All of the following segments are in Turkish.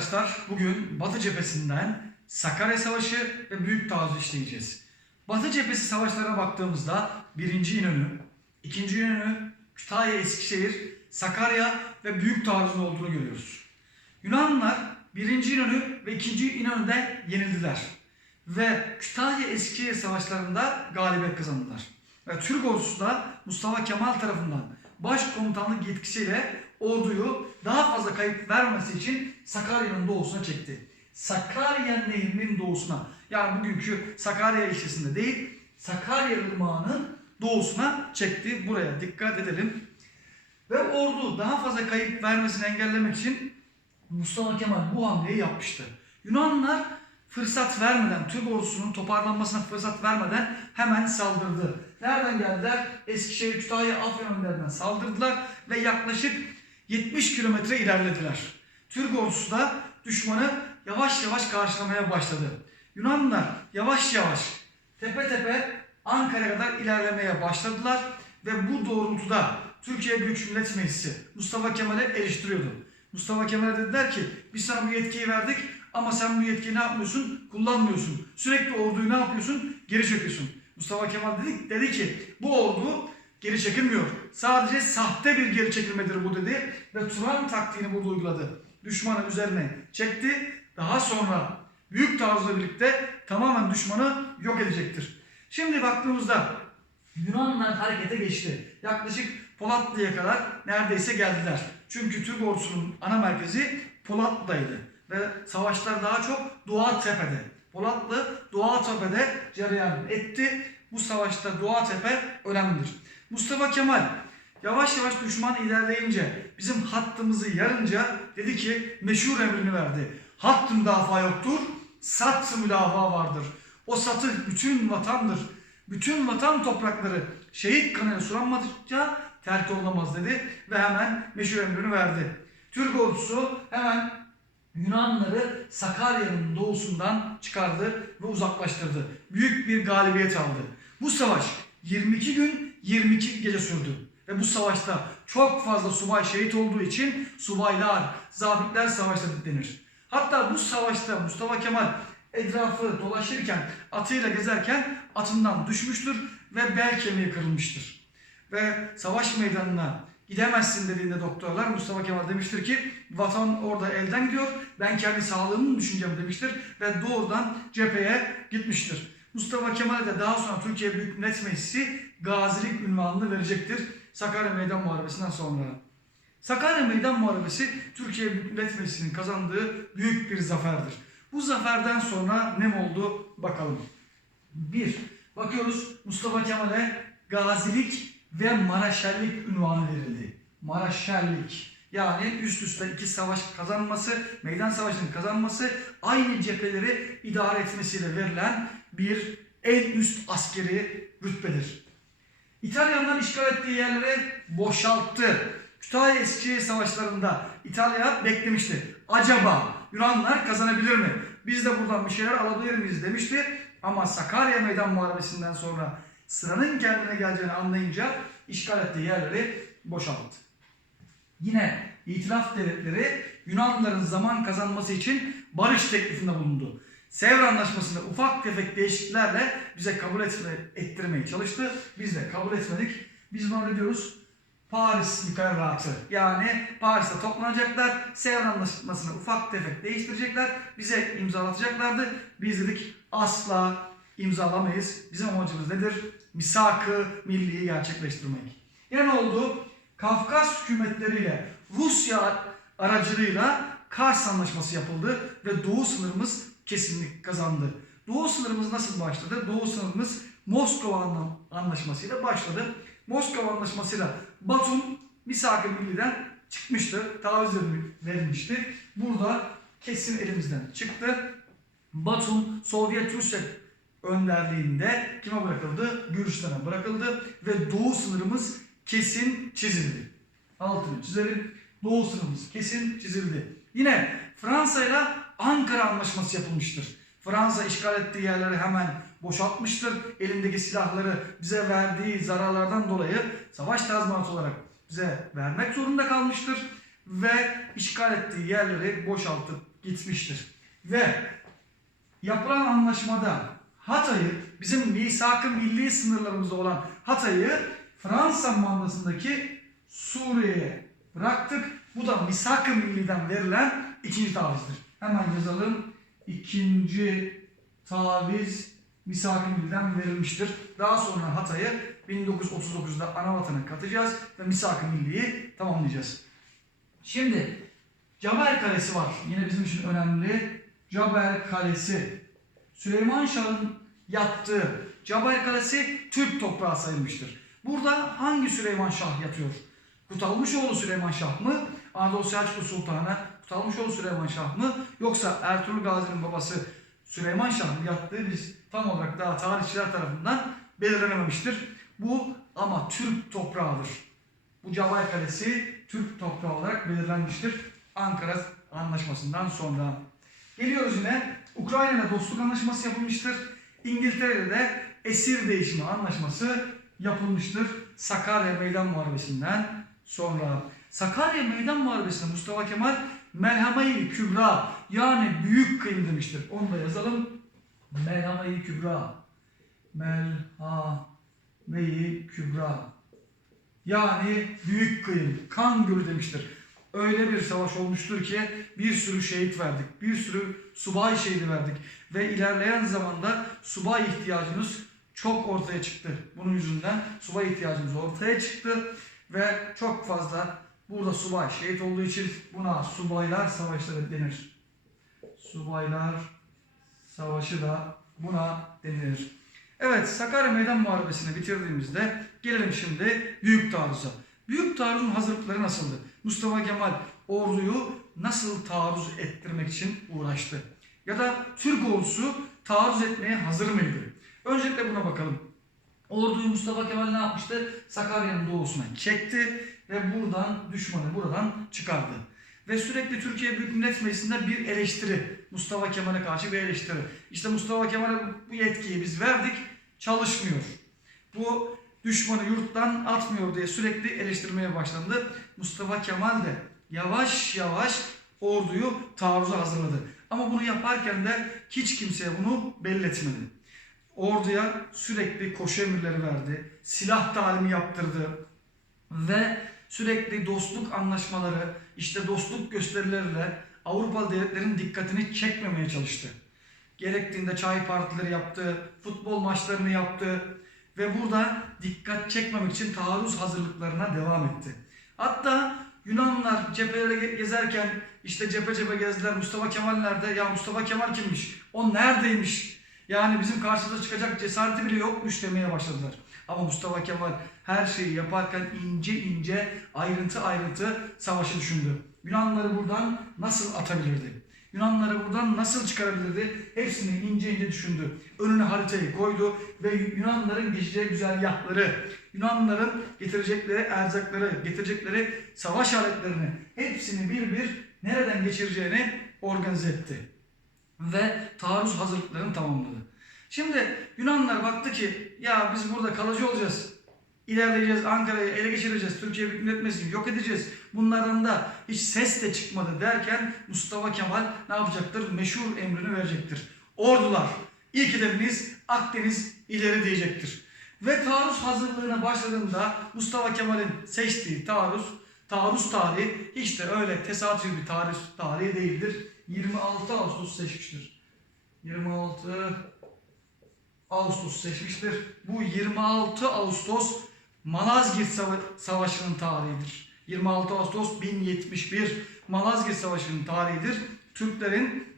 arkadaşlar bugün Batı cephesinden Sakarya Savaşı ve Büyük Taarruz işleyeceğiz. Batı cephesi savaşlarına baktığımızda 1. İnönü, 2. İnönü, Kütahya, Eskişehir, Sakarya ve Büyük Taarruz'un olduğunu görüyoruz. Yunanlılar 1. İnönü ve 2. İnönü'de yenildiler. Ve Kütahya Eskişehir savaşlarında galibiyet kazandılar. Ve Türk ordusu da Mustafa Kemal tarafından başkomutanlık yetkisiyle orduyu daha fazla kayıp vermemesi için Sakarya'nın doğusuna çekti. Sakarya Nehri'nin doğusuna yani bugünkü Sakarya ilçesinde değil Sakarya Irmağı'nın doğusuna çekti. Buraya dikkat edelim. Ve ordu daha fazla kayıp vermesini engellemek için Mustafa Kemal bu hamleyi yapmıştı. Yunanlılar fırsat vermeden, Türk ordusunun toparlanmasına fırsat vermeden hemen saldırdı. Nereden geldiler? Eskişehir, Kütahya, Afyon önlerinden saldırdılar ve yaklaşık 70 kilometre ilerlediler. Türk ordusu da düşmanı yavaş yavaş karşılamaya başladı. Yunanlılar yavaş yavaş tepe tepe Ankara'ya kadar ilerlemeye başladılar ve bu doğrultuda Türkiye Büyük Millet Meclisi Mustafa Kemal'e eleştiriyordu. Mustafa Kemal'e dediler ki biz sana bu yetkiyi verdik ama sen bu yetkiyi ne yapmıyorsun? Kullanmıyorsun. Sürekli orduyu ne yapıyorsun? Geri çekiyorsun. Mustafa Kemal dedi, dedi ki bu ordu geri çekilmiyor. Sadece sahte bir geri çekilmedir bu dedi ve Turan taktiğini burada uyguladı. Düşmanın üzerine çekti. Daha sonra büyük taarruzla birlikte tamamen düşmanı yok edecektir. Şimdi baktığımızda Yunanlılar harekete geçti. Yaklaşık Polatlı'ya kadar neredeyse geldiler. Çünkü Türk ordusunun ana merkezi Polatlı'daydı. Ve savaşlar daha çok Doğatepe'de. Polatlı Doğatepe'de cereyan etti. Bu savaşta Doğatepe önemlidir. Mustafa Kemal yavaş yavaş düşman ilerleyince bizim hattımızı yarınca dedi ki meşhur emrini verdi. Hattı müdafaa yoktur, sat müdafaa vardır. O satı bütün vatandır. Bütün vatan toprakları şehit kanıyla sulanmadıkça terk olunamaz dedi ve hemen meşhur emrini verdi. Türk ordusu hemen Yunanlıları Sakarya'nın doğusundan çıkardı ve uzaklaştırdı. Büyük bir galibiyet aldı. Bu savaş 22 gün 22 gece sürdü. Ve bu savaşta çok fazla subay şehit olduğu için subaylar, zabitler savaşta denir. Hatta bu savaşta Mustafa Kemal etrafı dolaşırken, atıyla gezerken atından düşmüştür ve bel kemiği kırılmıştır. Ve savaş meydanına gidemezsin dediğinde doktorlar Mustafa Kemal demiştir ki vatan orada elden gidiyor. Ben kendi sağlığımı düşüneceğim demiştir ve doğrudan cepheye gitmiştir. Mustafa Kemal'e de daha sonra Türkiye Büyük Millet Meclisi gazilik ünvanını verecektir Sakarya Meydan Muharebesi'nden sonra. Sakarya Meydan Muharebesi Türkiye Büyük Millet Meclisi'nin kazandığı büyük bir zaferdir. Bu zaferden sonra ne oldu bakalım. Bir, bakıyoruz Mustafa Kemal'e gazilik ve maraşerlik ünvanı verildi. Maraşerlik yani üst üste iki savaş kazanması, meydan savaşının kazanması, aynı cepheleri idare etmesiyle verilen bir en üst askeri rütbedir. İtalyanlar işgal ettiği yerleri boşalttı. Kütahya Eskişehir savaşlarında İtalya beklemişti. Acaba Yunanlar kazanabilir mi? Biz de buradan bir şeyler alabilir miyiz demişti. Ama Sakarya Meydan Muharebesi'nden sonra sıranın kendine geleceğini anlayınca işgal ettiği yerleri boşalttı. Yine itilaf devletleri Yunanlıların zaman kazanması için barış teklifinde bulundu. Sevr Anlaşması'nda ufak tefek değişikliklerle bize kabul etme, ettirmeye çalıştı. Biz de kabul etmedik. Biz ne diyoruz? Paris mükerratı. Yani Paris'te toplanacaklar. Sevr Anlaşması'nı ufak tefek değiştirecekler. Bize imzalatacaklardı. Biz dedik asla imzalamayız. Bizim amacımız nedir? Misak-ı milliyi gerçekleştirmek. Ne oldu? Kafkas hükümetleriyle Rusya aracılığıyla Kars Anlaşması yapıldı ve Doğu sınırımız kesinlik kazandı. Doğu sınırımız nasıl başladı? Doğu sınırımız Moskova Anlaşması'yla başladı. Moskova Anlaşması'yla Batum Misak-ı çıkmıştı. Taviz verilmişti. Burada kesin elimizden çıktı. Batum Sovyet Rusya önderliğinde kime bırakıldı? Gürcistan'a bırakıldı ve doğu sınırımız kesin çizildi. Altını çizelim. Doğu sınırımız kesin çizildi. Yine Fransa ile Ankara Anlaşması yapılmıştır. Fransa işgal ettiği yerleri hemen boşaltmıştır. Elindeki silahları bize verdiği zararlardan dolayı savaş tazminatı olarak bize vermek zorunda kalmıştır. ve işgal ettiği yerleri boşaltıp gitmiştir. Ve yapılan anlaşmada Hatay'ı bizim misak-ı milli sınırlarımızda olan Hatay'ı Fransa mandasındaki Suriye'ye bıraktık. Bu da misak-ı milliden verilen ikinci tavizdir. Hemen yazalım. İkinci taviz misak-ı milliden verilmiştir. Daha sonra Hatay'ı 1939'da ana vatana katacağız ve misak-ı milliyi tamamlayacağız. Şimdi Caber Kalesi var. Yine bizim için önemli. Caber Kalesi. Süleyman Şah'ın yattığı Caber Kalesi Türk toprağı sayılmıştır. Burada hangi Süleyman Şah yatıyor? Kutalmışoğlu Süleyman Şah mı? Anadolu Selçuklu Sultanı Kutalmışoğlu Süleyman Şah mı? Yoksa Ertuğrul Gazi'nin babası Süleyman Şah mı yattığı biz tam olarak daha tarihçiler tarafından belirlenememiştir. Bu ama Türk toprağıdır. Bu Cavay Kalesi Türk toprağı olarak belirlenmiştir. Ankara Anlaşması'ndan sonra. Geliyoruz yine. Ukrayna ile dostluk anlaşması yapılmıştır. İngiltere de esir değişimi anlaşması yapılmıştır. Sakarya Meydan Muharebesi'nden sonra. Sakarya Meydan Muharebesi'nde Mustafa Kemal Melhame-i Kübra yani büyük kıyım demiştir. Onu da yazalım. Melhame-i Kübra. Melhame-i Kübra. Yani büyük kıyım, kan gölü demiştir. Öyle bir savaş olmuştur ki bir sürü şehit verdik, bir sürü subay şehidi verdik ve ilerleyen zamanda subay ihtiyacımız çok ortaya çıktı. Bunun yüzünden subay ihtiyacımız ortaya çıktı ve çok fazla burada subay şehit olduğu için buna subaylar savaşları denir. Subaylar savaşı da buna denilir. Evet Sakarya Meydan Muharebesi'ni bitirdiğimizde gelelim şimdi Büyük Taarruz'a. Büyük Taarruz'un hazırlıkları nasıldı? Mustafa Kemal orduyu nasıl taarruz ettirmek için uğraştı? Ya da Türk ordusu taarruz etmeye hazır mıydı? Öncelikle buna bakalım. Orduyu Mustafa Kemal ne yapmıştı? Sakarya'nın doğusuna çekti ve buradan düşmanı buradan çıkardı. Ve sürekli Türkiye Büyük Millet Meclisi'nde bir eleştiri. Mustafa Kemal'e karşı bir eleştiri. İşte Mustafa Kemal'e bu yetkiyi biz verdik, çalışmıyor. Bu düşmanı yurttan atmıyor diye sürekli eleştirmeye başlandı. Mustafa Kemal de yavaş yavaş orduyu taarruza hazırladı. Ama bunu yaparken de hiç kimseye bunu belli etmedi. Orduya sürekli koşu emirleri verdi, silah talimi yaptırdı ve sürekli dostluk anlaşmaları, işte dostluk gösterileriyle Avrupalı devletlerin dikkatini çekmemeye çalıştı. Gerektiğinde çay partileri yaptı, futbol maçlarını yaptı ve burada dikkat çekmemek için taarruz hazırlıklarına devam etti. Hatta Yunanlılar cephelere ge- gezerken işte cephe cephe gezdiler. Mustafa Kemal nerede? Ya Mustafa Kemal kimmiş? O neredeymiş? Yani bizim karşımıza çıkacak cesareti bile yokmuş demeye başladılar. Ama Mustafa Kemal her şeyi yaparken ince ince ayrıntı ayrıntı savaşı düşündü. Yunanlıları buradan nasıl atabilirdi? Yunanlıları buradan nasıl çıkarabilirdi? Hepsini ince ince düşündü. Önüne haritayı koydu ve Yunanlıların geçeceği güzergahları, Yunanlıların getirecekleri erzakları, getirecekleri savaş aletlerini hepsini bir bir nereden geçireceğini organize etti. Ve taarruz hazırlıklarını tamamladı. Şimdi Yunanlılar baktı ki ya biz burada kalıcı olacağız. İlerleyeceğiz, Ankara'yı ele geçireceğiz, Türkiye Büyük Millet yok edeceğiz. Bunlardan da hiç ses de çıkmadı derken Mustafa Kemal ne yapacaktır? Meşhur emrini verecektir. Ordular, ilk hedefiniz Akdeniz ileri diyecektir. Ve taarruz hazırlığına başladığında Mustafa Kemal'in seçtiği taarruz, taarruz tarihi hiç de öyle tesadüfi bir taarruz tarihi değildir. 26 Ağustos seçmiştir. 26 Ağustos seçmiştir. Bu 26 Ağustos Malazgirt Sava- Savaşı'nın tarihidir. 26 Ağustos 1071 Malazgirt Savaşı'nın tarihidir. Türklerin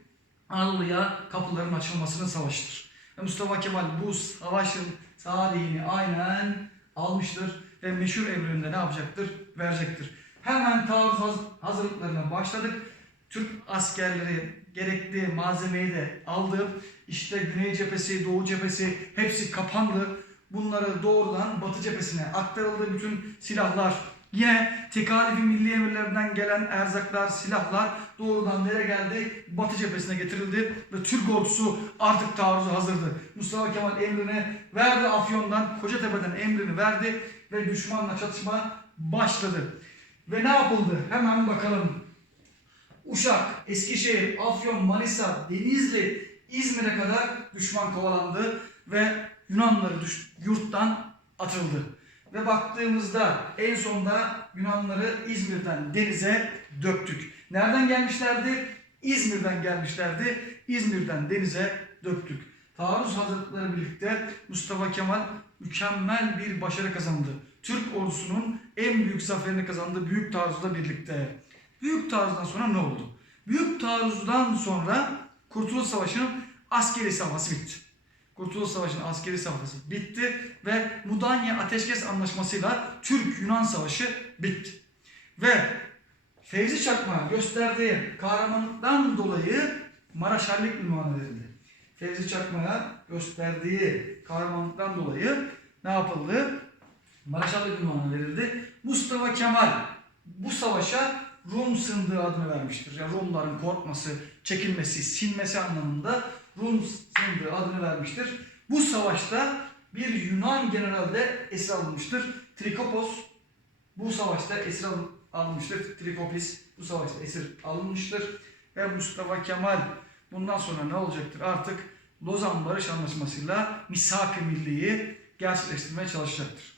Anadolu'ya kapıların açılmasının savaşıdır. Mustafa Kemal bu savaşın tarihini aynen almıştır ve meşhur emrinde ne yapacaktır? Verecektir. Hemen taarruz haz- hazırlıklarına başladık. Türk askerleri gerekli malzemeyi de aldı. İşte Güney cephesi, Doğu cephesi hepsi kapandı. Bunları doğrudan Batı cephesine aktarıldı bütün silahlar. Yine tekalifi milli emirlerden gelen erzaklar, silahlar doğrudan nereye geldi? Batı cephesine getirildi ve Türk ordusu artık taarruza hazırdı. Mustafa Kemal emrini verdi Afyon'dan, Kocatepe'den emrini verdi ve düşmanla çatışma başladı. Ve ne yapıldı? Hemen bakalım. Uşak, Eskişehir, Afyon, Manisa, Denizli, İzmir'e kadar düşman kovalandı ve Yunanları yurttan atıldı. Ve baktığımızda en sonda Yunanları İzmir'den denize döktük. Nereden gelmişlerdi? İzmir'den gelmişlerdi. İzmir'den denize döktük. Taarruz hazırlıkları birlikte Mustafa Kemal mükemmel bir başarı kazandı. Türk ordusunun en büyük zaferini kazandı Büyük Taarruz'la birlikte. Büyük Taarruz'dan sonra ne oldu? Büyük Taarruz'dan sonra Kurtuluş Savaşı'nın askeri safhası bitti. Kurtuluş Savaşı'nın askeri safhası bitti ve Mudanya Ateşkes Anlaşması'yla Türk-Yunan Savaşı bitti. Ve Fevzi Çakmak'a gösterdiği kahramanlıktan dolayı Maraşallik ünvanı verildi. Fevzi Çakmak'a gösterdiği kahramanlıktan dolayı ne yapıldı? Maraşallık ünvanı verildi. Mustafa Kemal bu savaşa Rum sındığı adını vermiştir. Yani Rumların korkması, çekilmesi, sinmesi anlamında Rum sındığı adını vermiştir. Bu savaşta bir Yunan general de esir alınmıştır. Trikopos bu savaşta esir al- alınmıştır. Trikopis bu savaşta esir alınmıştır. Ve Mustafa Kemal bundan sonra ne olacaktır? Artık Lozan Barış Anlaşması'yla misak-ı milliyi gerçekleştirmeye çalışacaktır.